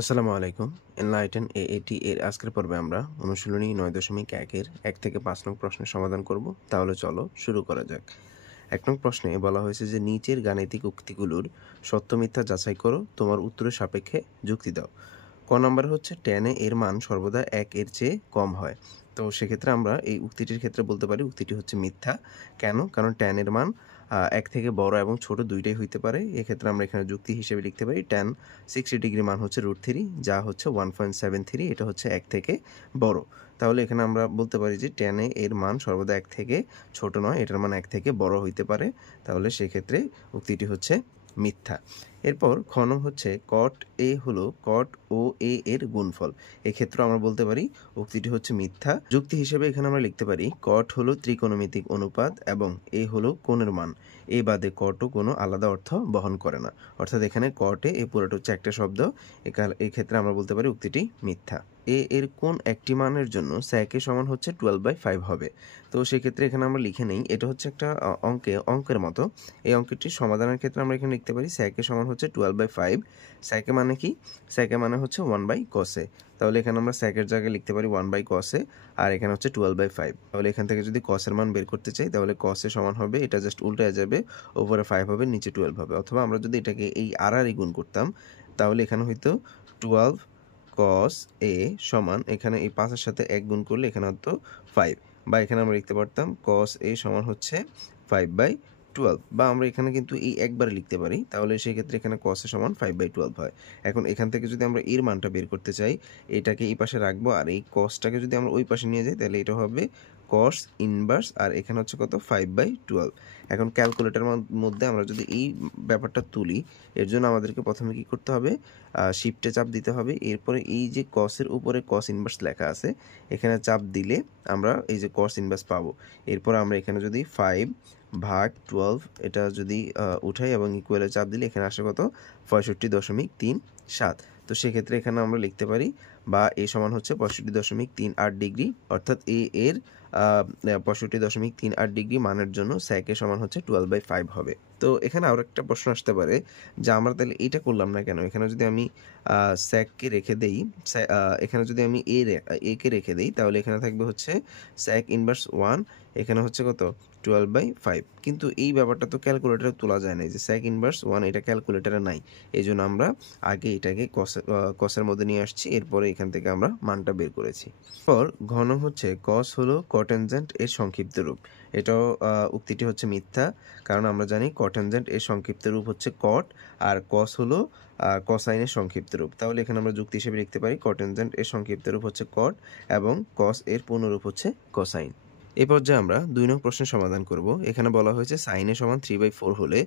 আসসালামু আলাইকুম। এনলাইটেন এএটি এর আজকের পর্বে আমরা অনুশীলনী ৯.১ এর ১ থেকে ৫ নং প্রশ্নের সমাধান করব। তাহলে চলো শুরু করা যাক। ১ নং প্রশ্নে বলা হয়েছে যে নিচের গাণিতিক উক্তিগুলোর সত্য মিথ্যা যাচাই করো, তোমার উত্তরের সাপেক্ষে যুক্তি দাও। ক নম্বরে হচ্ছে tan এর মান সর্বদা ১ এর চেয়ে কম হয়। তো সেক্ষেত্রে আমরা এই উক্তিটির ক্ষেত্রে বলতে পারি উক্তিটি হচ্ছে মিথ্যা। কেন? কারণ tan এর মান ১ থেকে বড় এবং ছোট দুইটাই হইতে পারে। এক্ষেত্রে আমরা এখানে যুক্তি হিসেবে লিখতে পারি tan 60 ডিগ্রি মান হচ্ছে √3, যা হচ্ছে 1.73, এটা হচ্ছে ১ থেকে বড়। তাহলে এখানে আমরা বলতে পারি যে tan এর মান সর্বদা ১ থেকে ছোট নয়, এটার মান ১ থেকে বড় হইতে পারে। তাহলে সেক্ষেত্রে উক্তিটি হচ্ছে মিথ্যা। এরপর খ নং হচ্ছে cot a হলো cot ও a এর গুণফল। এক্ষেত্রেও আমরা বলতে পারি উক্তিটি হচ্ছে মিথ্যা। যুক্তি হিসেবে এখানে আমরা লিখতে পারি cot হলো ত্রিকোণমিতিক অনুপাত এবং a হলো কোণের মান। এ বাদে cot ও কোনো আলাদা অর্থ বহন করে না। অর্থাৎ এখানে cot এ পুরোটা হচ্ছে একটা শব্দ। এক্ষেত্রে আমরা বলতে পারি উক্তিটি মিথ্যা। a এর কোন একটি মানের জন্য sec এ সমান হচ্ছে 12/5 হবে। তো সেক্ষেত্রে এখানে আমরা লিখে নেই, এটা হচ্ছে একটা অঙ্কের মতো। এই অঙ্কটির সমাধানের ক্ষেত্রে আমরা এখানে লিখতে পারি sec এ সমান হচ্ছে 12/5। sec এ মানে কি? sec এ মানে হচ্ছে 1/cos এ। তাহলে এখানে আমরা sec এর জায়গায় লিখতে পারি 1/cos এ, আর এখানে হচ্ছে 12/5। তাহলে এখান থেকে যদি cos এর মান বের করতে চাই তাহলে cos এ সমান হবে, এটা জাস্ট উল্টায় যাবে, উপরে 5 হবে, নিচে 12 হবে। অথবা আমরা যদি এটাকে এই আর গুণ করতাম তাহলে এখানে হয়তো 12 cos a সমান, এখানে এই 5 এর সাথে 1 গুণ করলে এখানে হতো 5, বা এখানে আমরা লিখতে পারতাম cos a সমান হচ্ছে 5/12, বা আমরা এখানে কিন্তু এই একবারে লিখতে পারি। তাহলে সেক্ষেত্রে এখানে cos a সমান 5/12 হয়। এখন এখান থেকে যদি আমরা এর মানটা বের করতে চাই, এটাকে এই পাশে রাখবো, আর এই cosটাকে যদি আমরা ওই পাশে নিয়ে যাই তাহলে এটা হবে cos ইনভার্স, আর এখানে হচ্ছে কত 5/12। এখন ক্যালকুলেটরের মধ্যে আমরা যদি এই ব্যাপারটা তুলি, এর জন্য আমাদেরকে প্রথমে কি করতে হবে? শিফটে চাপ দিতে হবে। এরপরে এই যে cos এর উপরে cos ইনভার্স লেখা আছে, এখানে চাপ দিলে আমরা এই যে cos ইনভার্স পাবো। এরপর আমরা এখানে যদি 5/12 এটা যদি উঠাই এবং ইকুয়ালে চাপ দিলে এখানে আসে কত? 65.37। তো সেক্ষেত্রে এখানে আমরা লিখতে পারি বা এ সমান হচ্ছে 65.38 ডিগ্রি, অর্থাৎ এ এর 65.38 ডিগ্রি মানের জন্য sec এ সমান হচ্ছে 12/5 হবে। তো এখানে আরো একটা প্রশ্ন আসতে পারে যে আমরা তাহলে এটা করলাম না কেন? এখানে যদি আমি sec কে রেখে দেই, এখানে যদি আমি a কে রেখে দেই তাহলে এখানে থাকবে হচ্ছে sec ইনভার্স 1, এখানে হচ্ছে কত? 12/5। কিন্তু এই ব্যাপারটা তো ক্যালকুলেটরে তোলা যায় না, যে sec ইনভার্স 1 এটা ক্যালকুলেটরে নাই। এজন্য আমরা আগে এটাকে cos এর মধ্যে নিয়ে আসছি, এরপরে এখান থেকে আমরা মানটা বের করেছি। পর ঘন হচ্ছে cos হলো cotangent এর সংক্ষিপ্ত রূপ। এটাও উক্তিটি হচ্ছে মিথ্যা, কারণ আমরা জানি cotangent এর সংক্ষিপ্ত রূপ হচ্ছে cot, আর cos হলো cosine এর সংক্ষিপ্ত রূপ। তাহলে এখানে আমরা যুক্তি হিসেবে লিখতে পারি cotangent এর সংক্ষিপ্ত রূপ হচ্ছে cot এবং cos এর পূর্ণরূপ হচ্ছে cosine। এই পর্যায়ে আমরা ২ নং প্রশ্নের সমাধান করব। এখানে বলা হয়েছে sin এ সমান 3/4 হলে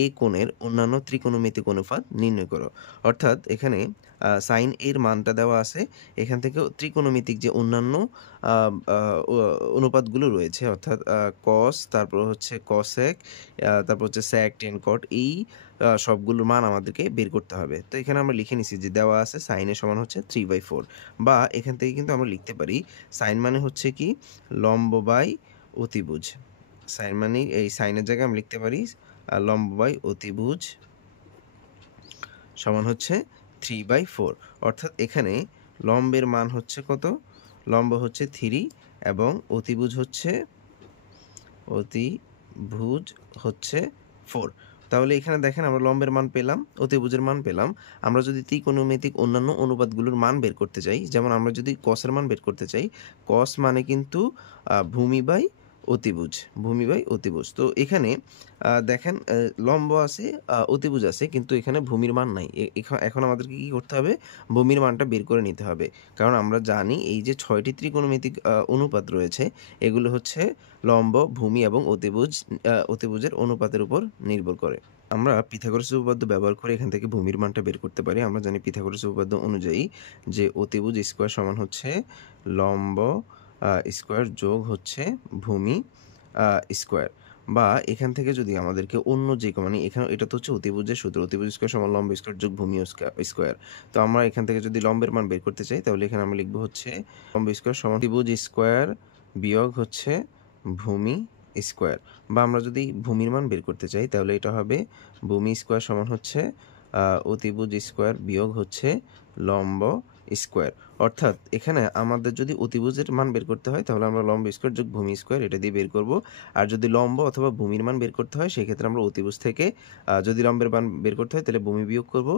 এই কোণের অন্যান্য ত্রিকোণমিতিক অনুপাত নির্ণয় করো। অর্থাৎ এখানে sin এর মানটা দেওয়া আছে, এখান থেকে ত্রিকোণমিতিক যে অন্যান্য আ আ অনুপাতগুলো রয়েছে, অর্থাৎ cos, তারপর হচ্ছে cosec, তারপর হচ্ছে sec, tan, cot, এই সবগুলোর মান আমাদেরকে বের করতে হবে। তো এখানে আমরা লিখে নিছি যে দেওয়া আছে sin এর সমান হচ্ছে 3/4, বা এখান থেকে কিন্তু আমরা লিখতে পারি sin মানে হচ্ছে কি? লম্ব বাই অতিভুজ। sin মানে এই sin এর জায়গায় আমরা লিখতে পারি লম্ব বাই অতিভুজ সমান হচ্ছে 3/4। অর্থাৎ এখানে লম্বের মান হচ্ছে কত? লম্ব হচ্ছে 3 এবং অতিভুজ হচ্ছে 4। তাহলে এখানে দেখেন আমরা লম্বের মান পেলাম, অতিভুজের মান পেলাম। আমরা যদি ত্রিকোণমিতিক অন্যান্য অনুপাতগুলোর মান বের করতে চাই, যেমন আমরা যদি cos এর মান বের করতে চাই, cos মানে কিন্তু ভূমি বাই অতিভুজ। তো এখানে দেখেন লম্ব আছে, অতিভুজ আছে, কিন্তু এখানে ভূমির মান নাই। এখন আমাদেরকে কি করতে হবে? ভূমির মানটা বের করে নিতে হবে। কারণ আমরা জানি এই যে 6টি ত্রিকোণমিতিক অনুপাত রয়েছে, এগুলো হচ্ছে লম্ব, ভূমি এবং অতিভুজের অনুপাতের উপর নির্ভর করে। আমরা পিথাগোরাস উপপাদ্য ব্যবহার করে এখান থেকে ভূমির মানটা বের করতে পারি। আমরা জানি পিথাগোরাস উপপাদ্য অনুযায়ী যে অতিভুজ স্কয়ার সমান হচ্ছে লম্ব স্কয়ার যোগ হচ্ছে ভূমি স্কয়ার। বা এখান থেকে যদি আমাদেরকে অন্য যে মানে এখানে এটা তো হচ্ছে অতিভুজের সূত্র, অতিভুজ স্কয়ার সমান লম্ব স্কয়ার যোগ ভূমি স্কয়ার। তো আমরা এখান থেকে যদি লম্বের মান বের করতে চাই তাহলে এখানে আমরা লিখব হচ্ছে লম্ব স্কয়ার সমান অতিভুজ স্কয়ার বিয়োগ হচ্ছে ভূমি স্কয়ার। বা আমরা যদি ভূমির মান বের করতে চাই তাহলে এটা হবে ভূমি স্কয়ার সমান হচ্ছে অতিভুজ স্কয়ার বিয়োগ হচ্ছে লম্ব স্কোয়ার। অর্থাৎ এখানে আমাদের যদি অতিভুজের মান বের করতে হয় তাহলে আমরা লম্ব স্কোয়ার যোগ ভূমি স্কোয়ার এটা দিয়ে বের করব। আর যদি লম্ব অথবা ভূমির মান বের করতে হয় সেক্ষেত্রে আমরা অতিভুজ থেকে যদি লম্বের মান বের করতে হয় তাহলে ভূমি বিয়োগ করব,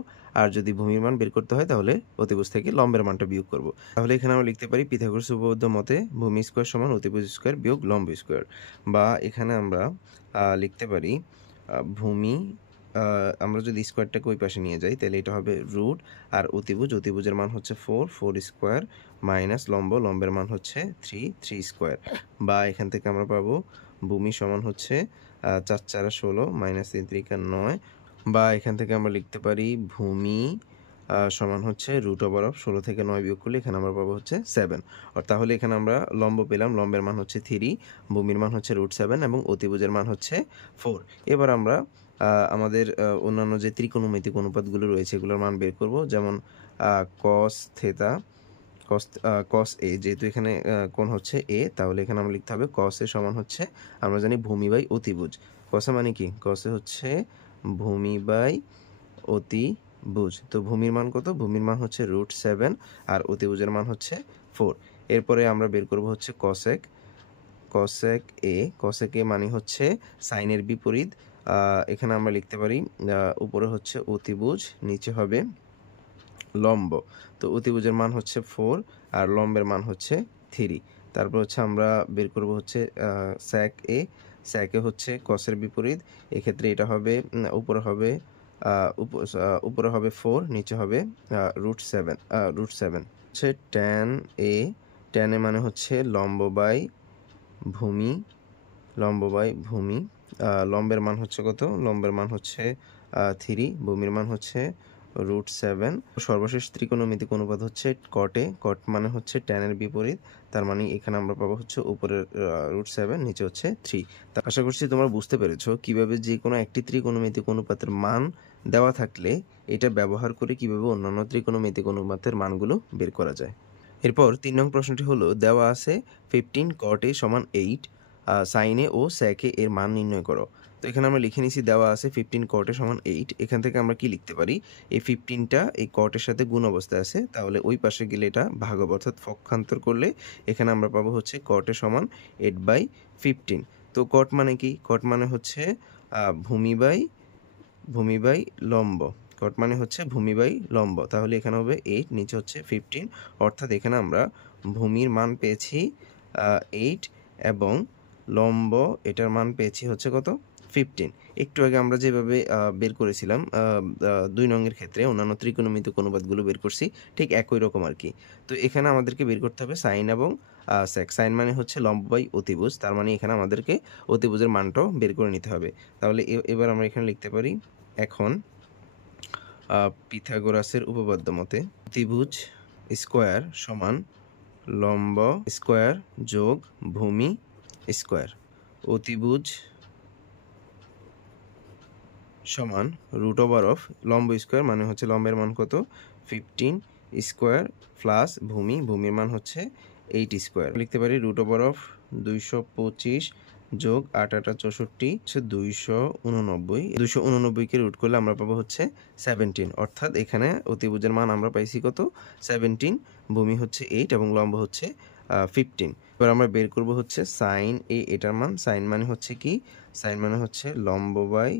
আর যদি ভূমির মান বের করতে হয় তাহলে অতিভুজ থেকে লম্বের মানটা বিয়োগ করব। তাহলে এখানে আমরা লিখতে পারি পিথাগোরাস উপপাদ্য মতে ভূমি স্কোয়ার সমান অতিভুজ স্কোয়ার বিয়োগ লম্ব স্কোয়ার। বা এখানে আমরা লিখতে পারি ভূমি, আমরা যদি স্কোয়ারটাকে ওই পাশে নিয়ে যাই তাহলে এটা হবে রুট, আর অতিভুজের মান হচ্ছে 4 স্কোয়ার মাইনাস লম্বের মান হচ্ছে 3 স্কোয়ার। বা এখান থেকে আমরা পাবো ভূমি সমান হচ্ছে 4 4 16 মাইনাস 3 3 9। বা এখান থেকে আমরা লিখতে পারি ভূমি সমান হচ্ছে √16 থেকে 9 বিয়োগ করলে এখানে আমরা পাবো হচ্ছে 7। আর তাহলে এখানে আমরা লম্ব পেলাম, লম্বের মান হচ্ছে 3, ভূমির মান হচ্ছে √7 এবং অতিভুজের মান হচ্ছে 4। এবার আমরা আমাদের অন্যান্য যে ত্রিকোণমিতিক অনুপাতগুলো রয়েছে এগুলোর মান বের করব। যেমন cos থিটা, cos a, যেহেতু এখানে কোণ হচ্ছে a তাহলে এখানে আমরা লিখতে হবে cos a সমান হচ্ছে আমরা জানি ভূমি বাই অতিভুজ। cos a মানে কি? cos a হচ্ছে ভূমি বাই অতিভুজ। তো ভূমির মান কত? ভূমির মান হচ্ছে √7 আর অতিভুজের মান হচ্ছে 4। এরপরে আমরা বের করব হচ্ছে cosec a মানে হচ্ছে সাইনের বিপরীত। এখানে আমরা লিখতে পারি উপরে হচ্ছে অতিভুজ, নিচে হবে লম্ব। তো অতিভুজের মান হচ্ছে 4 আর লম্বের মান হচ্ছে 3। তারপর হচ্ছে আমরা বের করব হচ্ছে sec a হচ্ছে cos-এর বিপরীত। এক্ষেত্রে এটা হবে উপরে হবে 4, নিচে হবে √7 হচ্ছে tan a মানে হচ্ছে লম্ব বাই ভূমি, লম্বের মান হচ্ছে কত? লম্বের মান হচ্ছে 3, ভূমির মান হচ্ছে √7। সর্বশেষ ত্রিকোণমিতিক অনুপাত হচ্ছে cot মানে হচ্ছে tan এর বিপরীত, তার মানে এখানে আমরা পাবো হচ্ছে উপরে √7, নিচে হচ্ছে 3। তা আশা করছি তোমরা বুঝতে পেরেছো কিভাবে যে কোনো একটি ত্রিকোণমিতিক অনুপাতের মান দেওয়া থাকলে এটা ব্যবহার করে কিভাবে অন্যান্য ত্রিকোণমিতিক অনুপাতের মানগুলো বের করা যায়। এরপর 3 নং প্রশ্নটি হলো দেওয়া আছে 15 cot a সমান 8, sin a O sec a এর মান নির্ণয় করো। তো এখানে আমরা লিখে নিছি দেওয়া আছে 15 cot a সমান 8। এখান থেকে আমরা কি লিখতে পারি? এই 15টা এই cot এর সাথে গুণ অবস্থায় আছে, তাহলে ওই পাশে গেলে এটা ভাগ হবে, অর্থাৎ পক্ষান্তর করলে এখানে আমরা পাবো হচ্ছে cot a সমান 8/15। তো cot মানে কি? cot মানে হচ্ছে ভূমি বাই লম্ব। cot মানে হচ্ছে ভূমি বাই লম্ব। তাহলে এখানে হবে 8, নিচে হচ্ছে 15। অর্থাৎ এখানে আমরা ভূমির মান পেয়েছি 8 এবং লম্ব এটার মান পেয়েছি হচ্ছে কত? 15। একটু আগে আমরা যেভাবে বের করেছিলাম 2 নংয়ের ক্ষেত্রে অন্যান্য ত্রিকোণমিতিক অনুপাতগুলো বের করছি ঠিক একই রকম আর কি। তো এখানে আমাদেরকে বের করতে হবে সাইন এবং sec। সাইন মানে হচ্ছে লম্ব বাই অতিভুজ, তার মানে এখানে আমাদেরকে অতিভুজের মানটাও বের করে নিতে হবে। তাহলে এবার আমরা এখানে লিখতে পারি এখন পিথাগোরাসের উপপাদ্য মতে অতিভুজ স্কোয়ার সমান লম্ব স্কোয়ার যোগ ভূমি স্কোয়ার। অতিভুজ সমান √of লম্ব স্কোয়ার মানে হচ্ছে লম্বের মান কত? 15 স্কোয়ার প্লাস ভূমির মান হচ্ছে 8 স্কোয়ার। লিখতে পারি √of 225 যোগ 8 8 64 হচ্ছে 289। 289কে রুট করলে আমরা পাবো হচ্ছে 17। অর্থাৎ এখানে অতিভুজের মান আমরা পাইছি কত? 17, ভূমি হচ্ছে 8 এবং লম্ব হচ্ছে 15। এবার আমরা বের করব হচ্ছে সাইন a, এটার মান। সাইন মানে হচ্ছে কি? সাইন মানে হচ্ছে লম্ব বাই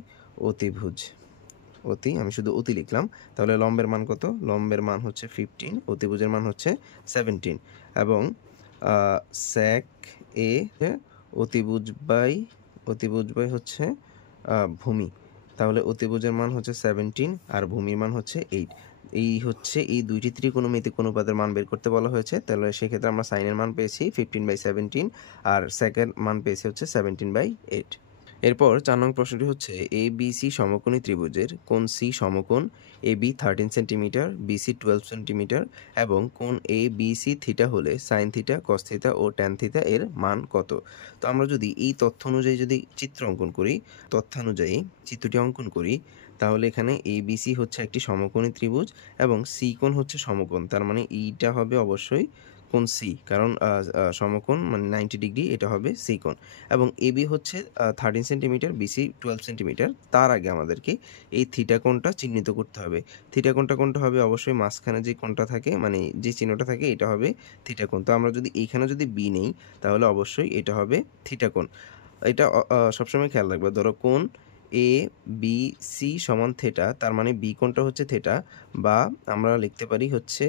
অতিভুজ। আমি শুধু অতি লিখলাম। তাহলে লম্বের মান কত? লম্বের মান হচ্ছে 15, অতিভুজের মান হচ্ছে 17 এবং sec a অতিভুজ বাই হচ্ছে ভূমি। তাহলে অতিভুজের মান হচ্ছে 17 আর ভূমির মান হচ্ছে 8। এই দুইটি ত্রিকোণমিতিক অনুপাতের মান বের করতে বলা হয়েছে। তাহলে সেক্ষেত্রে আমরা সাইনের মান পেয়েছি 15/17 আর সেকের মান পেয়েছি হচ্ছে 17/8। এরপর 4 নং প্রশ্নটি হচ্ছে ABC সমকোণী ত্রিভুজের কোণ C সমকোণ AB 13 সেন্টিমিটার, BC 12 সেন্টিমিটার এবং কোণ ABC থিটা হলে sin থিটা, cos থিটা ও tan থিটা এর মান কত? তো আমরা যদি এই তথ্য অনুযায়ী চিত্রটি অঙ্কন করি তাহলে এখানে ABC হচ্ছে একটি সমকোণী ত্রিভুজ এবং C কোণ হচ্ছে সমকোণ, তার মানে এইটা হবে অবশ্যই কোণ সি, কারণ সমকোণ মানে 90 ডিগ্রি, এটা হবে সি কোণ। এবং এবি হচ্ছে 13 সেন্টিমিটার, বিসি 12 সেন্টিমিটার। তার আগে আমাদেরকে এই থিটা কোণটা চিহ্নিত করতে হবে। থিটা কোণটা হবে অবশ্যই মাঝখানে যে কোণটা থাকে, মানে যে চিহ্নটা থাকে, এটা হবে থিটা কোণ। তো আমরা যদি এইখানে যদি বি নেই, তাহলে অবশ্যই এটা হবে থিটা কোণ। এটা সবসময় খেয়াল রাখবে। ধরো কোণ এ বি সি সমান থেটা, তার মানে বি কোণটা হচ্ছে থেটা, বা আমরা লিখতে পারি হচ্ছে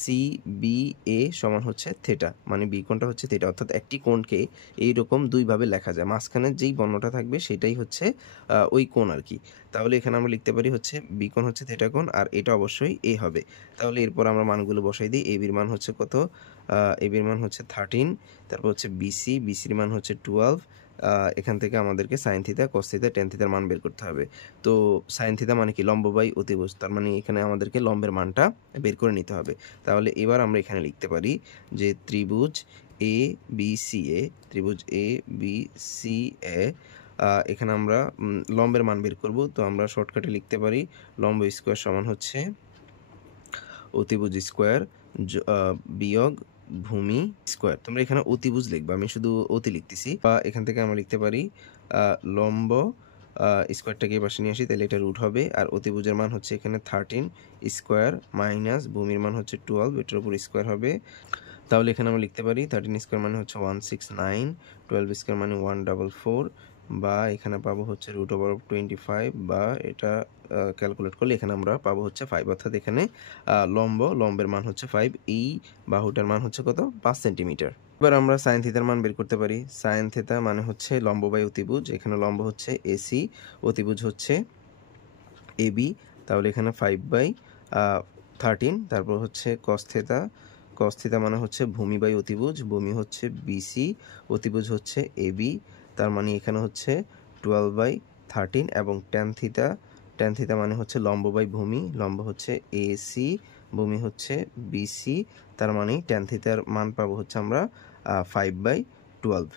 সি বি এ সমান হচ্ছে থেটা, মানে বি কোণটা হচ্ছে থেটা। অর্থাৎ একটি কোণকে এইরকম দুইভাবে লেখা যায়, মাঝখানে যেই বর্ণটা থাকবে সেটাই হচ্ছে ওই কোণ আর কি। তাহলে এখানে আমরা লিখতে পারি হচ্ছে বি কোণ হচ্ছে থেটা কোণ, আর এটা অবশ্যই এ হবে। তাহলে এরপর আমরা মানগুলো বসাই দিই। এ বির মান হচ্ছে কত? এ বির মান হচ্ছে 13, তারপর হচ্ছে বিসির মান হচ্ছে 12। এখান থেকে আমাদেরকে sine theta, cos theta, ten থিটার মান বের করতে হবে। তো সাইন থিটা মানে কি? লম্ব বাই অতিভুজ, তার মানে এখানে আমাদেরকে লম্বের মানটা বের করে নিতে হবে। তাহলে এবার আমরা এখানে লিখতে পারি যে ত্রিভুজ এ বি সি এ, ত্রিভুজ এ বি সি এ, এখানে আমরা লম্বের মান বের করব। তো আমরা শর্টকাটে লিখতে পারি লম্ব স্কোয়ার সমান হচ্ছে অতিভুজ স্কোয়ার বিয়োগ ভূমি স্কোয়ার। তোমরা এখানে অতিভুজ লিখবা, আমি শুধু অতি লিখতেছি। বা এখান থেকে আমরা লিখতে পারি লম্ব স্কোয়ারটাকে এই পাশে নিয়ে আসি, তাহলে এটা রুট হবে। আর অতিভুজের মান হচ্ছে এখানে 13 স্কোয়ার মাইনাস ভূমির মান হচ্ছে 12, এটার উপর স্কোয়ার হবে। তাহলে এখানে আমরা লিখতে পারি 13 স্কোয়ার মানে হচ্ছে 169, 12 স্কোয়ার মানে 144, বা এখানে পাবো হচ্ছে √25, বা এটা ক্যালকুলেট করলে এখানে আমরা পাবো হচ্ছে 5। অর্থাৎ এখানে লম্বের মান হচ্ছে 5, এই বাহুটার মান হচ্ছে কত? 5 সেন্টিমিটার। এবার আমরা সাইন থিটার মান বের করতে পারি। সাইন থিটা মানে হচ্ছে লম্ব বাই অতিভুজ, এখানে লম্ব হচ্ছে এসি, অতিভুজ হচ্ছে এবি। তাহলে এখানে 5/13, তারপর হচ্ছে কস থিটা, কস থিটা মানে হচ্ছে ভূমি বাই অতিভুজ, ভূমি হচ্ছে বিসি, অতিভুজ হচ্ছে এবি, তার মানে এখানে হচ্ছে 12/13। এবং ট্যান থিটা, ট্যান থিটা মানে হচ্ছে লম্ব বাই ভূমি, লম্ব হচ্ছে এসি, ভূমি হচ্ছে বিসি, তার মানে ট্যান থিটার মান পাবো হচ্ছে আমরা 5/12।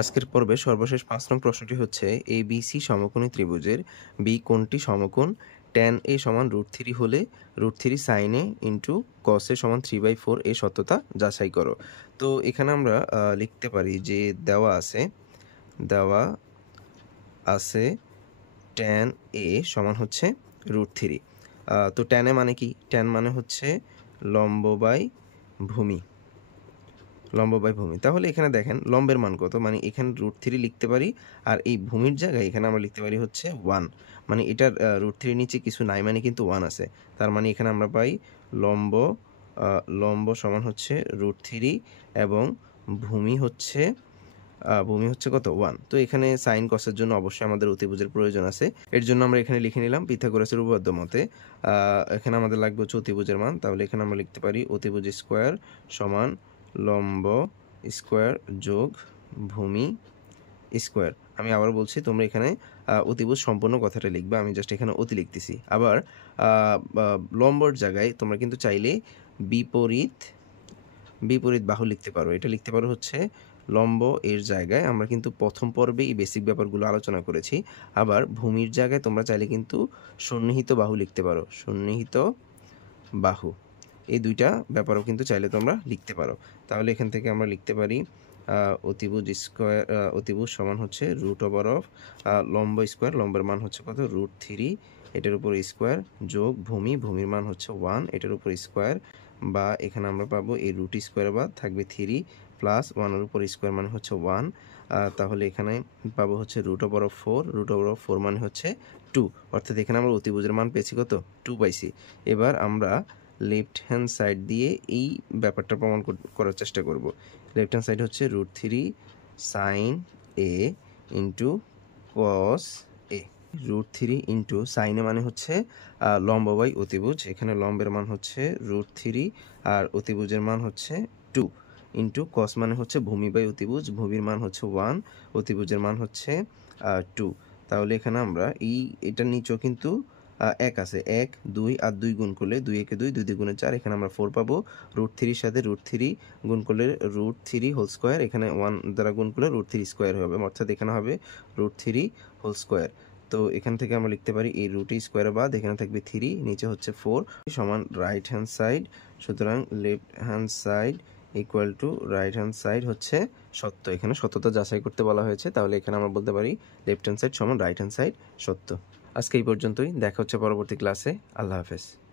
আজকের পর্বে সর্বশেষ 5 নং প্রশ্নটি হচ্ছে এবিসি সমকোণী ত্রিভুজের বি কোণটি সমকোণ ট্যান এ সমান √3 হলে √3 সাইন এ ইন্টু কস এ সমান 3/4 এর সত্যতা যাচাই করো। তো এখানে আমরা লিখতে পারি যে দেওয়া আছে ট্যান এ সমান হচ্ছে √3। তো ট্যান এ মানে কি? ট্যান মানে হচ্ছে লম্ব বাই ভূমি, লম্ব বাই ভূমি। তাহলে এখানে দেখেন লম্বের মান কত, মানে এখানে √3 লিখতে পারি, আর এই ভূমির জায়গায় এখানে আমরা লিখতে পারি হচ্ছে 1, মানে এটার √3 নিচে কিছু নাই, মানে কিন্তু 1 আছে। তার মানে এখানে আমরা পাই লম্ব সমান হচ্ছে √3, এবং ভূমি হচ্ছে কত? 1। তো এখানে সাইন কসের জন্য অবশ্যই আমাদের অতিভুজের প্রয়োজন আছে। এর জন্য আমরা এখানে লিখে নিলাম পিথাগোরাসের উপপাদ্য মতে। এখানে আমাদের লাগবে হচ্ছে অতিভুজের মান। তাহলে এখানে আমরা লিখতে পারি অতিভুজ স্কোয়ার সমান লম্ব স্কোয়ার যোগ ভূমি স্কোয়ার। আমি আবার বলছি, তোমরা এখানে অতিভুজ সম্পূর্ণ কথাটা লিখবে, আমি জাস্ট এখানে অতি লিখতেছি। আবার লম্বর জায়গায় তোমরা কিন্তু চাইলে বিপরীত বাহু লিখতে পারো। এটা লিখতে পারো হচ্ছে লম্ব এর জায়গায়, আমরা কিন্তু প্রথম পর্বে এই বেসিক ব্যাপারগুলো আলোচনা করেছি। আবার ভূমির জায়গায় তোমরা চাইলে কিন্তু সন্নিহিত বাহু লিখতে পারো, সন্নিহিত বাহু, এই দুইটা ব্যাপারও কিন্তু চাইলে তোমরা লিখতে পারো। তাহলে এখান থেকে আমরা লিখতে পারি অতিভুজ সমান হচ্ছে √of লম্ব স্কোয়ার, লম্বের মান হচ্ছে কত? √3, এটার উপর স্কোয়ার যোগ ভূমির মান হচ্ছে 1, এটার উপর স্কোয়ার, বা এখানে আমরা পাবো এই √ স্কোয়ার বাদ থাকবে 3 প্লাস 1 এর উপর স্কোয়ার মানে হচ্ছে 1। তাহলে এখানে পাবো হচ্ছে √4 মানে হচ্ছে 2। অর্থাৎ এখানে আমরা অতিভুজের মান পেয়েছি কত? 2 পাইছি। এবার আমরা লেফট হ্যান্ড সাইড দিয়ে এই ব্যাপারটা প্রমাণ করার চেষ্টা করব। লেফট হ্যান্ড সাইড হচ্ছে √3 সাইন এ ইন্টু কস এ। √3 ইন্টু সাইন এ মানে হচ্ছে লম্ব বাই অতিভুজ, এখানে লম্বের মান হচ্ছে √3 আর অতিভুজের মান হচ্ছে 2, ইন্টু কস মানে হচ্ছে ভূমি বাই অতিভুজ, ভূমির মান হচ্ছে 1, অতিভুজের মান হচ্ছে 2। তাহলে এখানে আমরা এটার নিচেও কিন্তু 1 আছে, 1 2 আর 2 গুণ করলে 2 একে 2, 2 2 4, এখানে আমরা 4 পাবো। √3 সাথে √3 গুণ করলে √3 হোল স্কোয়ার, এখানে 1 দ্বারা গুণ করলে √3 স্কোয়ার হবে, অর্থাৎ এখানে হবে √3 হোল স্কোয়ার। তো এখান থেকে আমরা লিখতে পারি এই √ স্কোয়ার বাদ এখানে থাকবে 3, নিচে হচ্ছে 4 সমান রাইট হ্যান্ড সাইড। সুতরাং left hand side equal to right hand side হচ্ছে সত্য। এখানে সত্যতা যাচাই করতে বলা হয়েছে, তাহলে এখানে আমরা বলতে পারি লেফট হ্যান্ড সাইড সমান রাইট হ্যান্ড সাইড সত্য। আজকে এই পর্যন্তই, দেখা হচ্ছে পরবর্তী ক্লাসে। আল্লাহ হাফেজ।